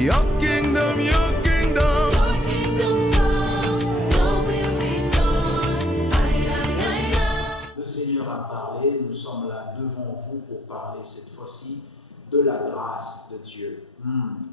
Your kingdom, your kingdom. Your kingdom come, your will be done. Aïe, aïe, aïe, aïe. Le Seigneur a parlé, nous sommes là devant vous pour parler cette fois-ci de la grâce de Dieu.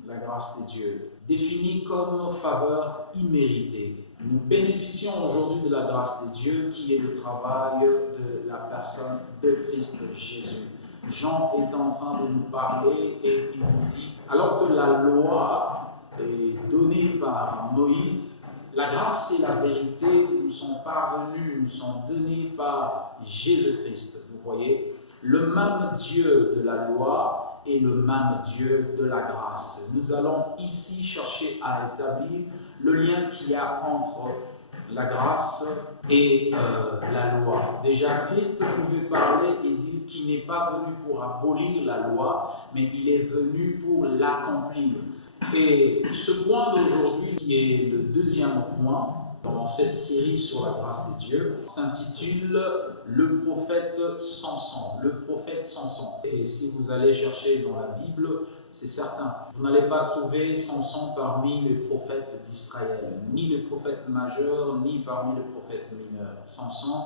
La grâce de Dieu, définie comme faveur imméritée. Nous bénéficions aujourd'hui de la grâce de Dieu qui est le travail de la personne de Christ Jésus. Jean est en train de nous parler et il nous dit, alors que la loi est donnée par Moïse, la grâce et la vérité nous sont parvenues, nous sont données par Jésus-Christ. Vous voyez, le même Dieu de la loi et le même Dieu de la grâce. Nous allons ici chercher à établir le lien qu'il y a entre la grâce et la loi. Déjà, Christ pouvait parler et dire qu'il n'est pas venu pour abolir la loi, mais il est venu pour l'accomplir. Et ce point d'aujourd'hui, qui est le deuxième point dans cette série sur la grâce de Dieu, s'intitule Le prophète Samson. Le prophète Samson. Et si vous allez chercher dans la Bible, c'est certain, vous n'allez pas trouver Samson parmi les prophètes d'Israël, ni les prophètes majeurs, ni parmi les prophètes mineurs. Samson,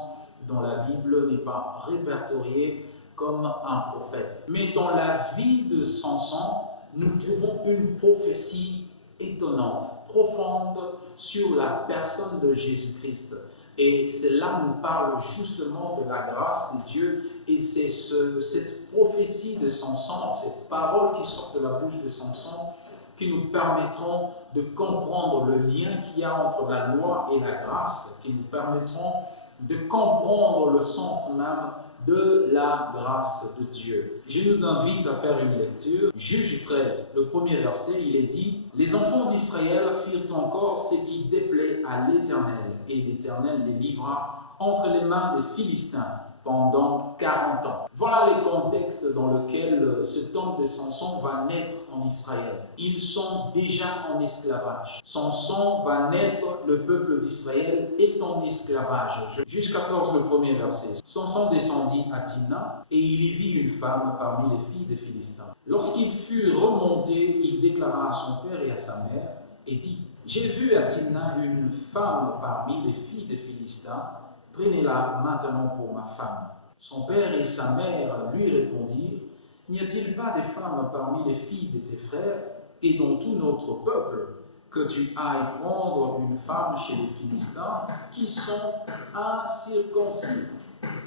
dans la Bible, n'est pas répertorié comme un prophète. Mais dans la vie de Samson, nous trouvons une prophétie étonnante, profonde sur la personne de Jésus-Christ. Et cela nous parle justement de la grâce de Dieu. Et c'est cette prophétie de Samson, cette parole qui sort de la bouche de Samson, qui nous permettront de comprendre le lien qu'il y a entre la loi et la grâce, qui nous permettront de comprendre le sens même de la grâce de Dieu. Je nous invite à faire une lecture. Juge 13, le premier verset, il est dit « Les enfants d'Israël firent encore ce qui déplaît à l'Éternel, et l'Éternel les livra entre les mains des Philistins pendant 40 ans. » Voilà les contextes dans lesquels ce temple de Samson va naître en Israël. Ils sont déjà en esclavage. Samson va naître, le peuple d'Israël est en esclavage. Juge 14, le premier verset. Samson descendit à Timna et il y vit une femme parmi les filles des Philistins. Lorsqu'il fut remonté, il déclara à son père et à sa mère et dit « J'ai vu à Timna une femme parmi les filles des Philistins. Prenez-la maintenant pour ma femme. » Son père et sa mère lui répondirent, « N'y a-t-il pas des femmes parmi les filles de tes frères et dans tout notre peuple que tu ailles prendre une femme chez les Philistins qui sont incirconcis ?»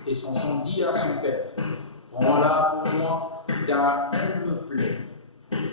Et Samson dit à son père, « Prends-la pour moi, car elle me plaît. »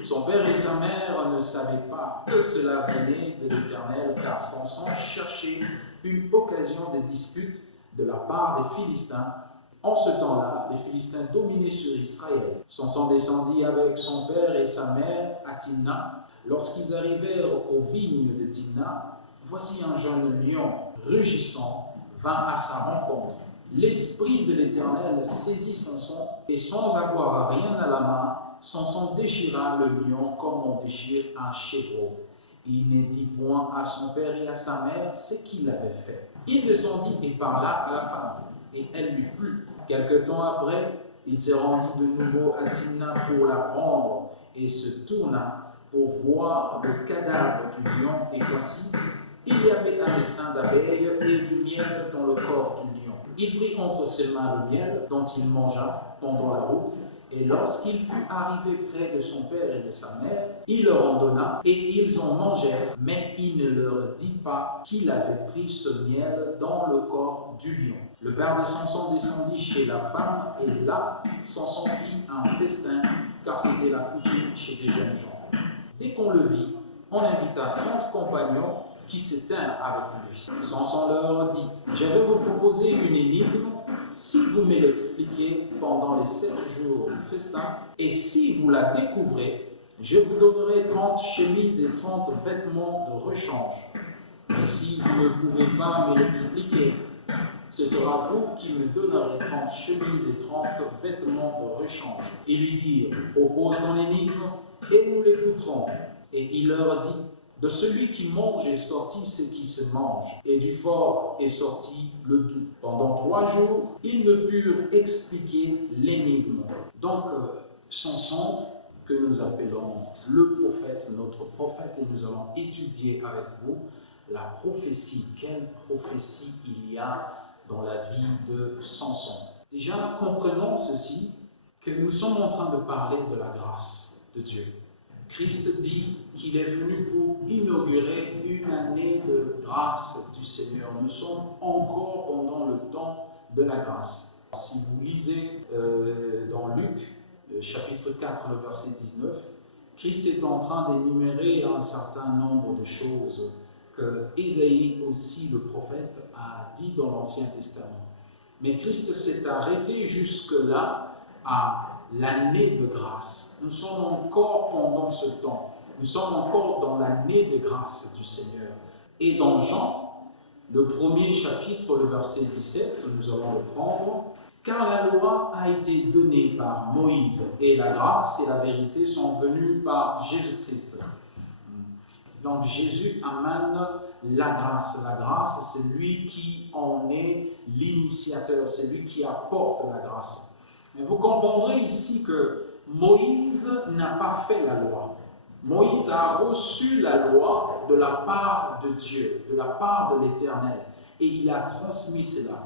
Son père et sa mère ne savaient pas que cela venait de l'Éternel, car Samson cherchait une occasion de dispute de la part des Philistins. En ce temps-là, les Philistins dominaient sur Israël. Samson descendit avec son père et sa mère à Timna. Lorsqu'ils arrivèrent aux vignes de Timna, voici un jeune lion rugissant vint à sa rencontre. L'esprit de l'Éternel saisit Samson et sans avoir rien à la main, Samson déchira le lion comme on déchire un chevreau. Il ne dit point à son père et à sa mère ce qu'il avait fait. Il descendit et parla à la femme, et elle lui plut. Quelque temps après, il se rendit de nouveau à Timna pour la prendre, et se tourna pour voir le cadavre du lion, et voici, il y avait un essaim d'abeilles et du miel dans le corps du lion. Il prit entre ses mains le miel dont il mangea pendant la route, et lorsqu'il fut arrivé près de son père et de sa mère, il leur en donna, et ils en mangèrent, mais il ne leur dit pas qu'il avait pris ce miel dans le corps du lion. Le père de Samson descendit chez la femme, et là, Samson fit un festin, car c'était la coutume chez les jeunes gens. Dès qu'on le vit, on invita 30 compagnons qui se tinrent avec lui. Samson leur dit, « Je vais vous proposer une énigme, si vous me l'expliquez pendant les 7 jours du festin, et si vous la découvrez, je vous donnerai 30 chemises et 30 vêtements de rechange. Mais si vous ne pouvez pas me l'expliquer, ce sera vous qui me donnerez 30 chemises et 30 vêtements de rechange. » Ils lui dirent, « Propose ton énigme, et nous l'écouterons. » Et il leur dit, « De celui qui mange est sorti ce qui se mange, et du fort est sorti le doux. » Pendant 3 jours, ils ne purent expliquer l'énigme. Donc, Samson que nous appelons le prophète, notre prophète, et nous allons étudier avec vous la prophétie. Quelle prophétie il y a dans la vie de Samson? Déjà, comprenons ceci, que nous sommes en train de parler de la grâce de Dieu. Christ dit qu'il est venu pour inaugurer une année de grâce du Seigneur. Nous sommes encore pendant le temps de la grâce. Si vous lisez dans Luc, chapitre 4, le verset 19, Christ est en train d'énumérer un certain nombre de choses que Ésaïe aussi, le prophète, a dit dans l'Ancien Testament. Mais Christ s'est arrêté jusque-là à l'année de grâce. Nous sommes encore pendant ce temps. Nous sommes encore dans l'année de grâce du Seigneur. Et dans Jean, le premier chapitre, le verset 17, nous allons le prendre. Car la loi a été donnée par Moïse et la grâce et la vérité sont venues par Jésus-Christ. Donc Jésus amène la grâce. La grâce, c'est lui qui en est l'initiateur, c'est lui qui apporte la grâce. Mais vous comprendrez ici que Moïse n'a pas fait la loi. Moïse a reçu la loi de la part de Dieu, de la part de l'Éternel, et il a transmis cela.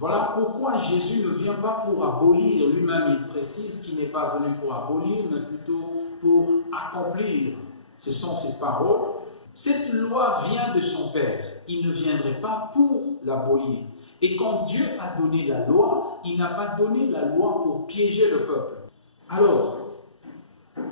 Voilà pourquoi Jésus ne vient pas pour abolir, lui-même il précise qu'il n'est pas venu pour abolir, mais plutôt pour accomplir. Ce sont ses paroles. Cette loi vient de son Père. Il ne viendrait pas pour l'abolir. Et quand Dieu a donné la loi, il n'a pas donné la loi pour piéger le peuple. Alors,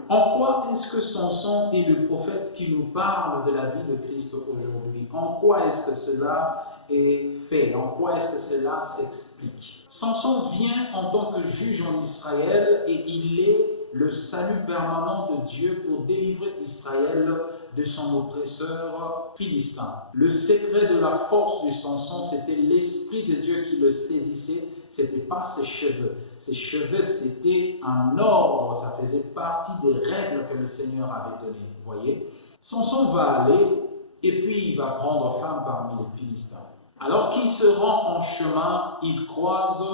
en quoi est-ce que Samson est le prophète qui nous parle de la vie de Christ aujourd'hui? En quoi est-ce que cela est fait? En quoi est-ce que cela s'explique? Samson vient en tant que juge en Israël et il est le salut permanent de Dieu pour délivrer Israël de son oppresseur philistin. Le secret de la force de Samson, c'était l'Esprit de Dieu qui le saisissait, ce n'était pas ses cheveux. Ses cheveux, c'était un ordre, ça faisait partie des règles que le Seigneur avait données. Vous voyez? Samson va aller et puis il va prendre femme parmi les Philistins. Alors qu'il se rend en chemin, il croise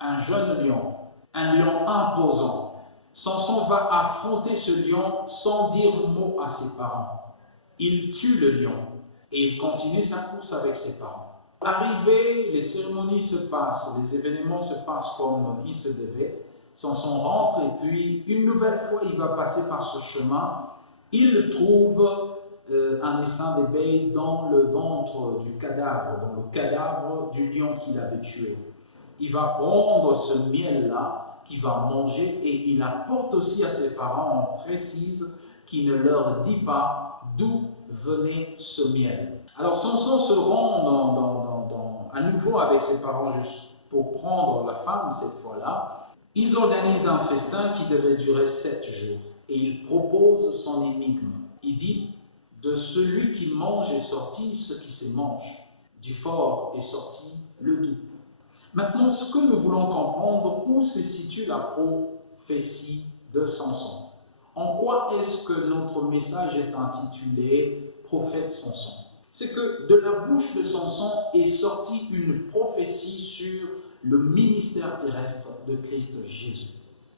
un jeune lion, un lion imposant. Samson va affronter ce lion sans dire mot à ses parents. Il tue le lion et il continue sa course avec ses parents. Arrivé, les cérémonies se passent, les événements se passent comme il se devait. Samson rentre et puis une nouvelle fois il va passer par ce chemin. Il trouve un essaim d'éveil dans le ventre du cadavre, dans le cadavre du lion qu'il avait tué. Il va prendre ce miel-là qu'il va manger et il apporte aussi à ses parents, on précise qu'il ne leur dit pas d'où venait ce miel. Alors Samson se rend à nouveau avec ses parents juste pour prendre la femme cette fois-là. Ils organisent un festin qui devait durer 7 jours et il propose son énigme. Il dit: de celui qui mange est sorti ce qui se mange, du fort est sorti le doux. Maintenant, ce que nous voulons comprendre, où se situe la prophétie de Samson? En quoi est-ce que notre message est intitulé « Prophète Samson » ? C'est que de la bouche de Samson est sortie une prophétie sur le ministère terrestre de Christ Jésus.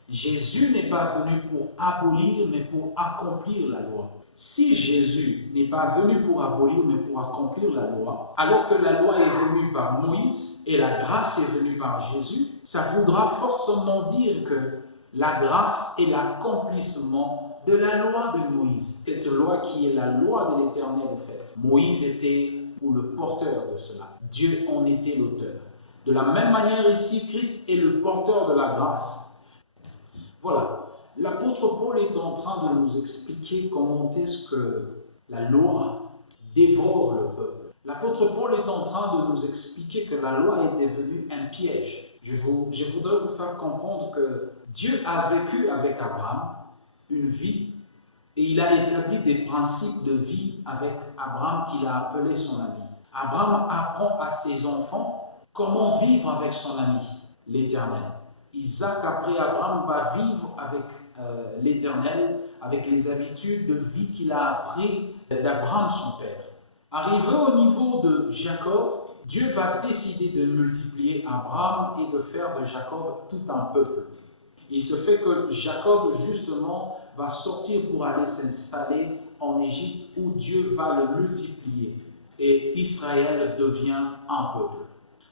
Jésus n'est pas venu pour abolir, mais pour accomplir la loi. Si Jésus n'est pas venu pour abolir, mais pour accomplir la loi, alors que la loi est venue par Moïse et la grâce est venue par Jésus, ça voudra forcément dire que la grâce est l'accomplissement de la loi de Moïse. Cette loi qui est la loi de l'Éternel en fait. Moïse était le porteur de cela. Dieu en était l'auteur. De la même manière ici, Christ est le porteur de la grâce. Voilà. L'apôtre Paul est en train de nous expliquer comment est-ce que la loi dévore le peuple. L'apôtre Paul est en train de nous expliquer que la loi est devenue un piège. Je voudrais vous faire comprendre que Dieu a vécu avec Abraham une vie et il a établi des principes de vie avec Abraham qu'il a appelé son ami. Abraham apprend à ses enfants comment vivre avec son ami, l'Éternel. Isaac, après Abraham, va vivre avec l'Éternel, avec les habitudes de vie qu'il a appris d'Abraham, son père. Arrivé au niveau de Jacob, Dieu va décider de multiplier Abraham et de faire de Jacob tout un peuple. Il se fait que Jacob, justement, va sortir pour aller s'installer en Égypte où Dieu va le multiplier. Et Israël devient un peuple.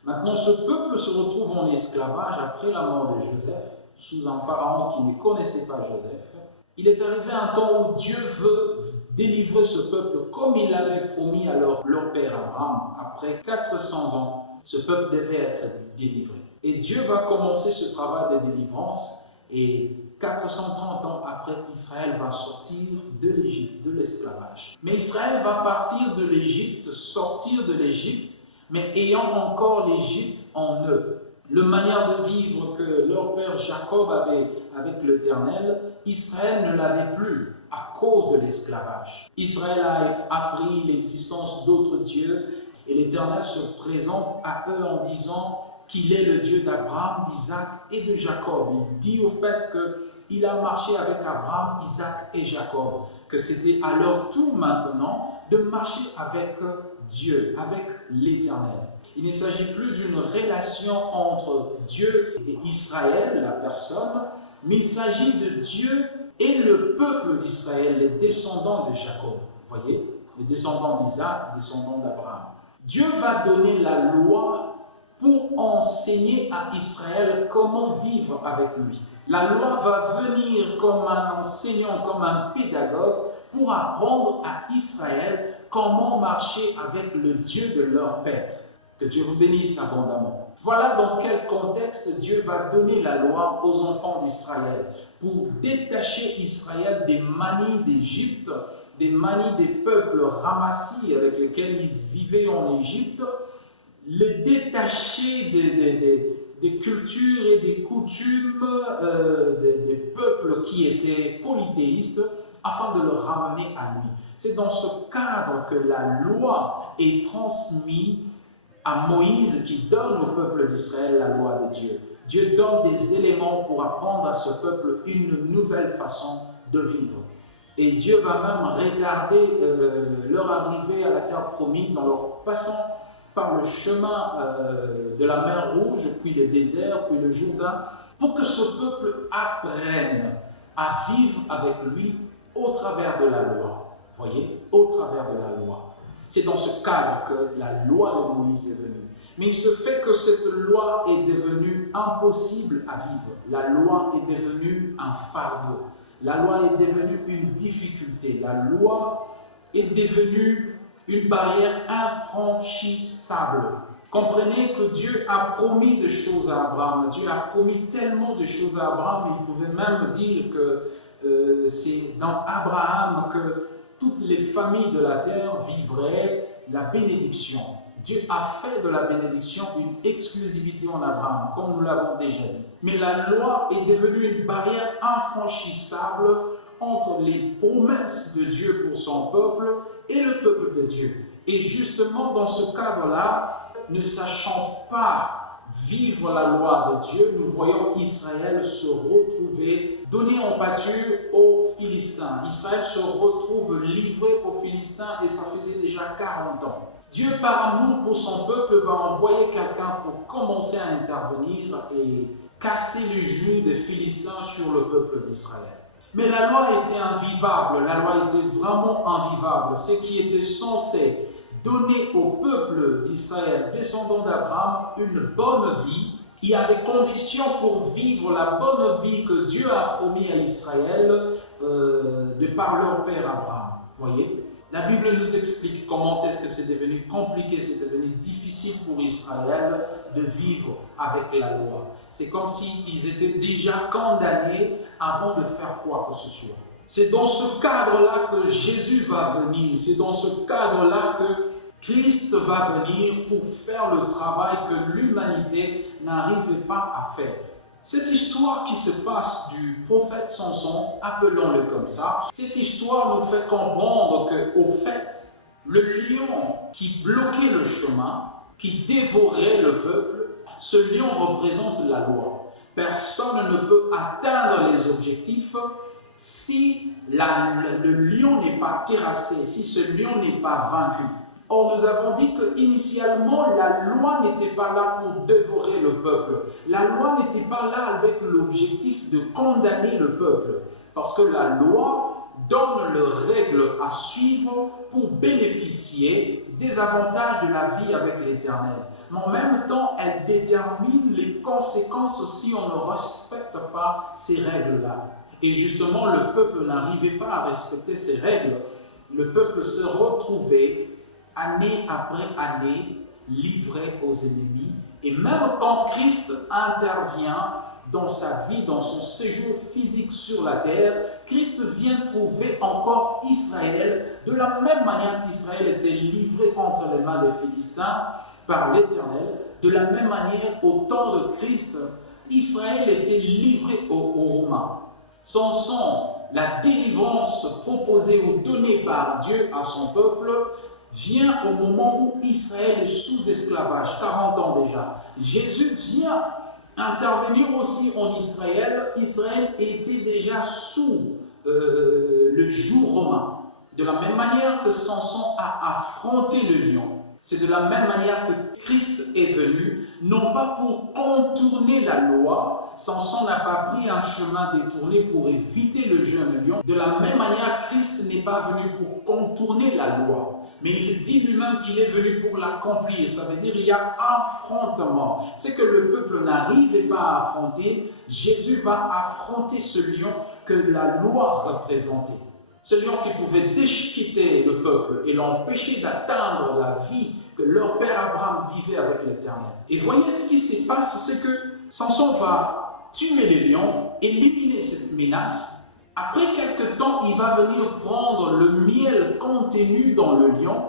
Maintenant, ce peuple se retrouve en esclavage après la mort de Joseph, sous un pharaon qui ne connaissait pas Joseph. Il est arrivé un temps où Dieu veut délivrer ce peuple comme il l'avait promis à leur père Abraham. Après 400 ans, ce peuple devait être délivré. Et Dieu va commencer ce travail de délivrance et 430 ans après, Israël va sortir de l'Égypte, de l'esclavage. Mais Israël va partir de l'Égypte, sortir de l'Égypte, mais ayant encore l'Égypte en eux. La manière de vivre que leur père Jacob avait avec l'Éternel, Israël ne l'avait plus à cause de l'esclavage. Israël a appris l'existence d'autres dieux et l'Éternel se présente à eux en disant qu'il est le Dieu d'Abraham, d'Isaac et de Jacob. Il dit au fait qu'il a marché avec Abraham, Isaac et Jacob, que c'était à leur tour maintenant de marcher avec Dieu, avec l'Éternel. Il ne s'agit plus d'une relation entre Dieu et Israël, la personne, mais il s'agit de Dieu et le peuple d'Israël, les descendants de Jacob. Vous voyez, les descendants d'Isaac, les descendants d'Abraham. Dieu va donner la loi pour enseigner à Israël comment vivre avec lui. La loi va venir comme un enseignant, comme un pédagogue pour apprendre à Israël comment marcher avec le Dieu de leur père. Que Dieu vous bénisse abondamment. Voilà dans quel contexte Dieu va donner la loi aux enfants d'Israël pour détacher Israël des manies d'Égypte, des manies des peuples ramassés avec lesquels ils vivaient en Égypte, les détacher des cultures et des coutumes des peuples qui étaient polythéistes afin de le ramener à lui. C'est dans ce cadre que la loi est transmise à Moïse qui donne au peuple d'Israël la loi de Dieu. Dieu donne des éléments pour apprendre à ce peuple une nouvelle façon de vivre. Et Dieu va même retarder leur arrivée à la terre promise en leur passant par le chemin de la mer Rouge, puis le désert, puis le Jourdain, pour que ce peuple apprenne à vivre avec lui au travers de la loi. Vous voyez, au travers de la loi. C'est dans ce cadre que la loi de Moïse est venue. Mais il se fait que cette loi est devenue impossible à vivre. La loi est devenue un fardeau. La loi est devenue une difficulté. La loi est devenue une barrière infranchissable. Comprenez que Dieu a promis des choses à Abraham. Dieu a promis tellement de choses à Abraham. Il pouvait même dire que c'est dans Abraham que toutes les familles de la terre vivraient la bénédiction. Dieu a fait de la bénédiction une exclusivité en Abraham, comme nous l'avons déjà dit. Mais la loi est devenue une barrière infranchissable entre les promesses de Dieu pour son peuple et le peuple de Dieu. Et justement, dans ce cadre-là, ne sachant pas vivre la loi de Dieu, nous voyons Israël se retrouver donné en pâture aux Philistins. Israël se retrouve livré aux Philistins et ça faisait déjà 40 ans. Dieu, par amour pour son peuple, va envoyer quelqu'un pour commencer à intervenir et casser les genoux des Philistins sur le peuple d'Israël. Mais la loi était invivable, la loi était vraiment invivable. Ce qui était censé donner au peuple d'Israël, descendant d'Abraham, une bonne vie. Il y a des conditions pour vivre la bonne vie que Dieu a promis à Israël de par leur père Abraham. Voyez, la Bible nous explique comment est-ce que c'est devenu compliqué, c'est devenu difficile pour Israël de vivre avec la loi. C'est comme s'ils étaient déjà condamnés avant de faire quoi que ce soit. C'est dans ce cadre-là que Jésus va venir. C'est dans ce cadre-là que Christ va venir pour faire le travail que l'humanité n'arrivait pas à faire. Cette histoire qui se passe du prophète Samson, appelons-le comme ça, cette histoire nous fait comprendre qu'au fait, le lion qui bloquait le chemin, qui dévorait le peuple, ce lion représente la loi. Personne ne peut atteindre les objectifs si le lion n'est pas terrassé, si ce lion n'est pas vaincu. Or, nous avons dit qu'initialement, la loi n'était pas là pour dévorer le peuple. La loi n'était pas là avec l'objectif de condamner le peuple. Parce que la loi donne les règles à suivre pour bénéficier des avantages de la vie avec l'Éternel. Mais en même temps, elle détermine les conséquences si on ne respecte pas ces règles-là. Et justement, le peuple n'arrivait pas à respecter ces règles. Le peuple se retrouvait année après année livré aux ennemis. Et même quand Christ intervient dans sa vie, dans son séjour physique sur la terre, Christ vient trouver encore Israël de la même manière qu'Israël était livré entre les mains des Philistins par l'Éternel. De la même manière, au temps de Christ, Israël était livré aux Romains. Samson, la délivrance proposée ou donnée par Dieu à son peuple, vient au moment où Israël est sous esclavage, 40 ans déjà. Jésus vient intervenir aussi en Israël. Israël était déjà sous le joug romain. De la même manière que Samson a affronté le lion, c'est de la même manière que Christ est venu, non pas pour contourner la loi. Samson n'a pas pris un chemin détourné pour éviter le jeune lion. De la même manière, Christ n'est pas venu pour contourner la loi, mais il dit lui-même qu'il est venu pour l'accomplir. Ça veut dire qu'il y a affrontement. C'est que le peuple n'arrivait pas à affronter. Jésus va affronter ce lion que la loi représentait. Ce lion qui pouvait déchiqueter le peuple et l'empêcher d'atteindre la vie que leur père Abraham vivait avec l'Éternel. Et voyez ce qui se passe, c'est que Samson va tuer les lions, éliminer cette menace. Après quelque temps, il va venir prendre le miel contenu dans le lion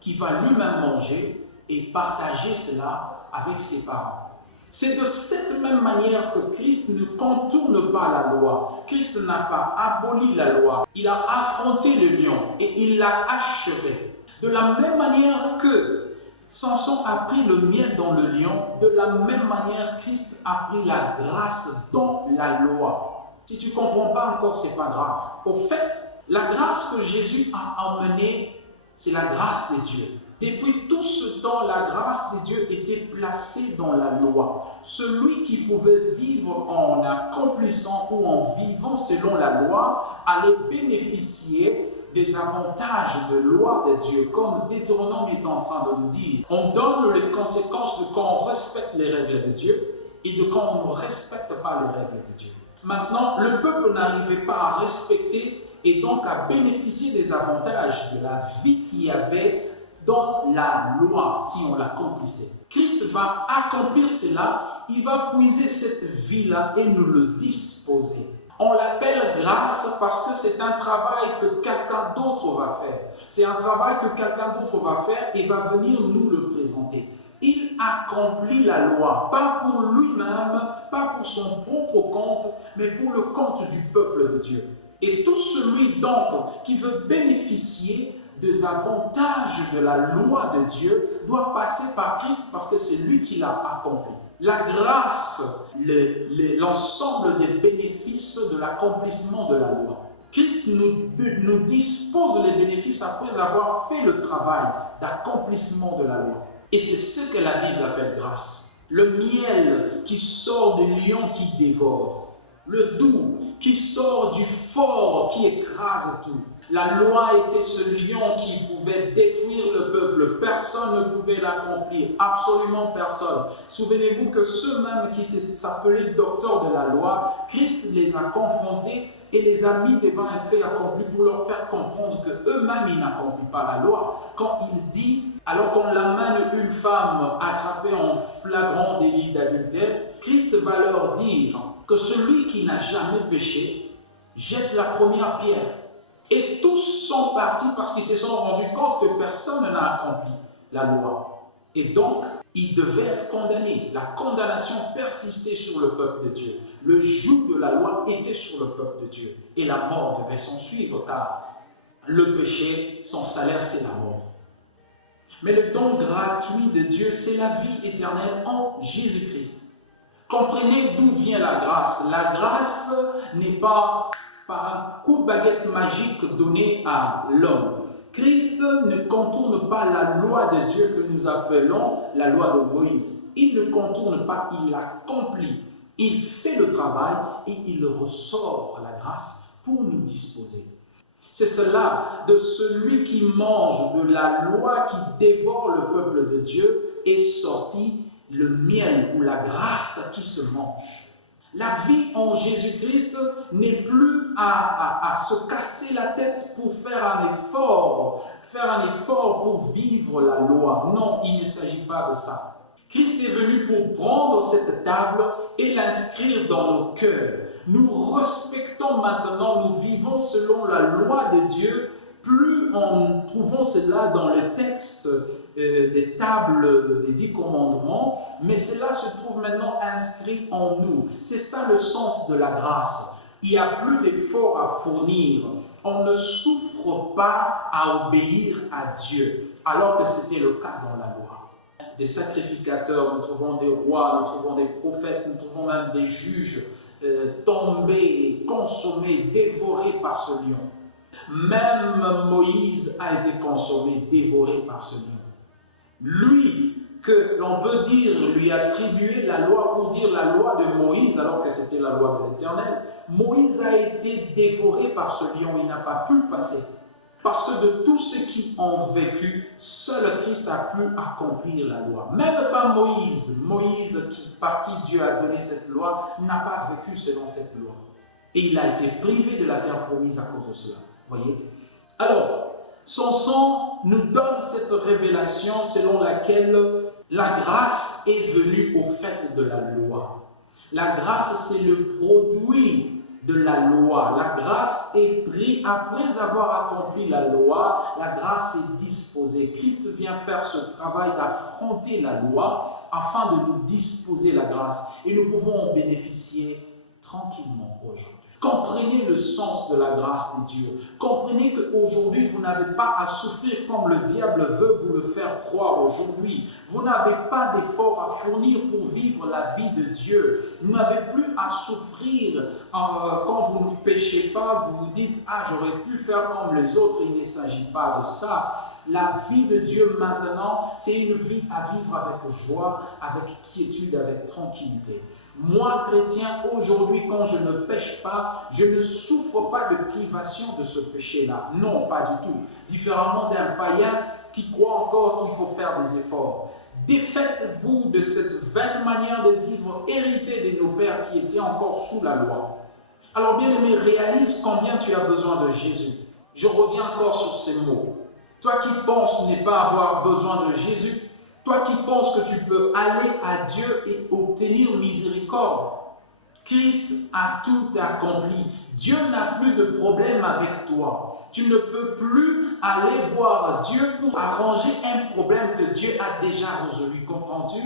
qu'il va lui-même manger et partager cela avec ses parents. C'est de cette même manière que Christ ne contourne pas la loi. Christ n'a pas aboli la loi. Il a affronté le lion et il l'a achevé. De la même manière que Samson a pris le miel dans le lion, de la même manière Christ a pris la grâce dans la loi. Si tu ne comprends pas encore, ce n'est pas grave. Au fait, la grâce que Jésus a emmenée, c'est la grâce de Dieu. Depuis tout ce temps, la grâce de Dieu était placée dans la loi. Celui qui pouvait vivre en accomplissant ou en vivant selon la loi allait bénéficier des avantages de loi de Dieu, comme Deutéronome est en train de nous dire. On donne les conséquences de quand on respecte les règles de Dieu et de quand on ne respecte pas les règles de Dieu. Maintenant, le peuple n'arrivait pas à respecter et donc à bénéficier des avantages de la vie qu'il y avait dans la loi, si on l'accomplissait. Christ va accomplir cela, il va puiser cette vie-là et nous le disposer. On l'appelle grâce parce que c'est un travail que quelqu'un d'autre va faire. C'est un travail que quelqu'un d'autre va faire et va venir nous le présenter. Il accomplit la loi, pas pour lui-même, pas pour son propre compte, mais pour le compte du peuple de Dieu. Et tout celui donc qui veut bénéficier des avantages de la loi de Dieu doit passer par Christ parce que c'est lui qui l'a accompli. La grâce, l'ensemble des bénéfices de l'accomplissement de la loi. Christ nous dispose les bénéfices après avoir fait le travail d'accomplissement de la loi. Et c'est ce que la Bible appelle grâce. Le miel qui sort du lion qui dévore. Le doux qui sort du fort qui écrase tout. La loi était ce lion qui pouvait détruire le peuple. Personne ne pouvait l'accomplir. Absolument personne. Souvenez-vous que ceux-mêmes qui s'appelaient docteurs de la loi, Christ les a confrontés et les a mis devant un fait accompli pour leur faire comprendre qu'eux-mêmes, ils n'accomplissent pas la loi. Quand il dit, alors qu'on l'amène une femme attrapée en flagrant délit d'adultère, Christ va leur dire que celui qui n'a jamais péché jette la première pierre. Et tous sont partis parce qu'ils se sont rendus compte que personne n'a accompli la loi. Et donc, ils devaient être condamnés. La condamnation persistait sur le peuple de Dieu. Le joug de la loi était sur le peuple de Dieu. Et la mort devait s'en suivre, car le péché, son salaire, c'est la mort. Mais le don gratuit de Dieu, c'est la vie éternelle en Jésus-Christ. Comprenez d'où vient la grâce. La grâce n'est pas par un coup de baguette magique donné à l'homme. Christ ne contourne pas la loi de Dieu que nous appelons la loi de Moïse. Il ne contourne pas, il l'accomplit. Il fait le travail et il ressort la grâce pour nous disposer. C'est cela de celui qui mange de la loi, qui dévore le peuple de Dieu, est sorti le miel ou la grâce qui se mange. La vie en Jésus-Christ n'est plus à se casser la tête pour faire un effort pour vivre la loi. Non, il ne s'agit pas de ça. Christ est venu pour prendre cette table et l'inscrire dans nos cœurs. Nous respectons maintenant, nous vivons selon la loi de Dieu. Plus en trouvons cela dans le texte des tables des 10 commandements, mais cela se trouve maintenant inscrit en nous. C'est ça le sens de la grâce. Il n'y a plus d'efforts à fournir. On ne souffre pas à obéir à Dieu, alors que c'était le cas dans la loi. Des sacrificateurs, nous trouvons des rois, nous trouvons des prophètes, nous trouvons même des juges tombés et consommés, dévorés par ce lion. Même Moïse a été consommé, dévoré par ce lion. Lui, que l'on peut dire, lui attribuer la loi pour dire la loi de Moïse, alors que c'était la loi de l'Éternel, Moïse a été dévoré par ce lion, il n'a pas pu passer. Parce que de tous ceux qui ont vécu, seul Christ a pu accomplir la loi. Même pas Moïse, par qui Dieu a donné cette loi, n'a pas vécu selon cette loi. Et il a été privé de la terre promise à cause de cela. Voyez? Alors, son sang nous donne cette révélation selon laquelle la grâce est venue au fait de la loi. La grâce, c'est le produit de la loi. La grâce est prise après avoir accompli la loi. La grâce est disposée. Christ vient faire ce travail d'affronter la loi afin de nous disposer la grâce. Et nous pouvons en bénéficier tranquillement aujourd'hui. Comprenez le sens de la grâce de Dieu. Comprenez qu'aujourd'hui, vous n'avez pas à souffrir comme le diable veut vous le faire croire aujourd'hui. Vous n'avez pas d'effort à fournir pour vivre la vie de Dieu. Vous n'avez plus à souffrir quand vous ne péchez pas. Vous vous dites « Ah, j'aurais pu faire comme les autres ». Il ne s'agit pas de ça. La vie de Dieu maintenant, c'est une vie à vivre avec joie, avec quiétude, avec tranquillité. Moi, chrétien, aujourd'hui, quand je ne pêche pas, je ne souffre pas de privation de ce péché-là. Non, pas du tout. Différemment d'un païen qui croit encore qu'il faut faire des efforts. Défaites-vous de cette vaine manière de vivre héritée de nos pères qui étaient encore sous la loi. Alors, bien-aimé, réalise combien tu as besoin de Jésus. Je reviens encore sur ces mots. Toi qui penses ne pas avoir besoin de Jésus, toi qui penses que tu peux aller à Dieu et obtenir miséricorde, Christ a tout accompli. Dieu n'a plus de problème avec toi. Tu ne peux plus aller voir Dieu pour arranger un problème que Dieu a déjà résolu. Comprends-tu?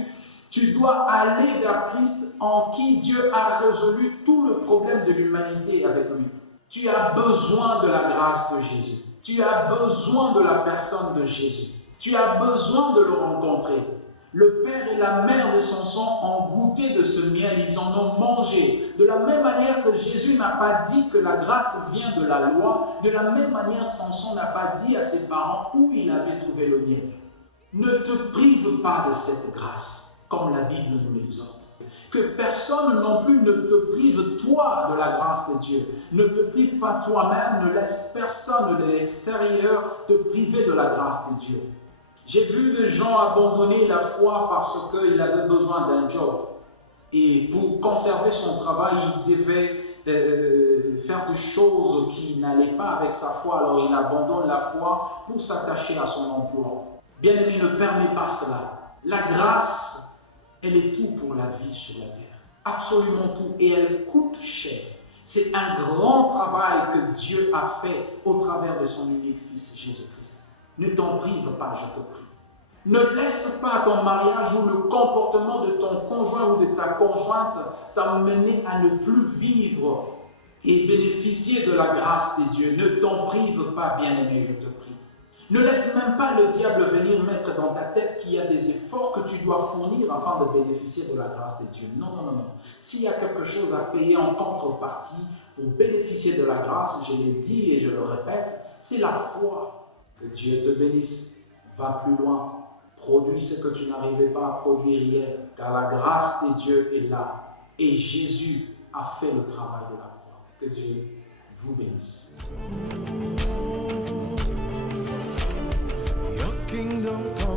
Tu dois aller vers Christ en qui Dieu a résolu tout le problème de l'humanité avec lui. Tu as besoin de la grâce de Jésus. Tu as besoin de la personne de Jésus. Tu as besoin de le rencontrer. Le père et la mère de Samson ont goûté de ce miel, ils en ont mangé. De la même manière que Jésus n'a pas dit que la grâce vient de la loi, de la même manière Samson n'a pas dit à ses parents où il avait trouvé le miel. Ne te prive pas de cette grâce, comme la Bible nous l'exhorte. Que personne non plus ne te prive toi de la grâce de Dieu. Ne te prive pas toi-même, ne laisse personne de l'extérieur te priver de la grâce de Dieu. J'ai vu des gens abandonner la foi parce qu'il avait besoin d'un job. Et pour conserver son travail, il devait faire des choses qui n'allaient pas avec sa foi. Alors il abandonne la foi pour s'attacher à son emploi. Bien-aimé, ne permets pas cela. La grâce, elle est tout pour la vie sur la terre. Absolument tout. Et elle coûte cher. C'est un grand travail que Dieu a fait au travers de son unique Fils Jésus-Christ. Ne t'en prive pas, je te prie. Ne laisse pas ton mariage ou le comportement de ton conjoint ou de ta conjointe t'amener à ne plus vivre et bénéficier de la grâce de Dieu. Ne t'en prive pas, bien-aimé, je te prie. Ne laisse même pas le diable venir mettre dans ta tête qu'il y a des efforts que tu dois fournir afin de bénéficier de la grâce de Dieu. Non, non, non, non. S'il y a quelque chose à payer en contrepartie pour bénéficier de la grâce, je l'ai dit et je le répète, c'est la foi. Que Dieu te bénisse. Va plus loin. Produis ce que tu n'arrivais pas à produire hier, car la grâce de Dieu est là. Et Jésus a fait le travail de la croix. Que Dieu vous bénisse. Your kingdom come.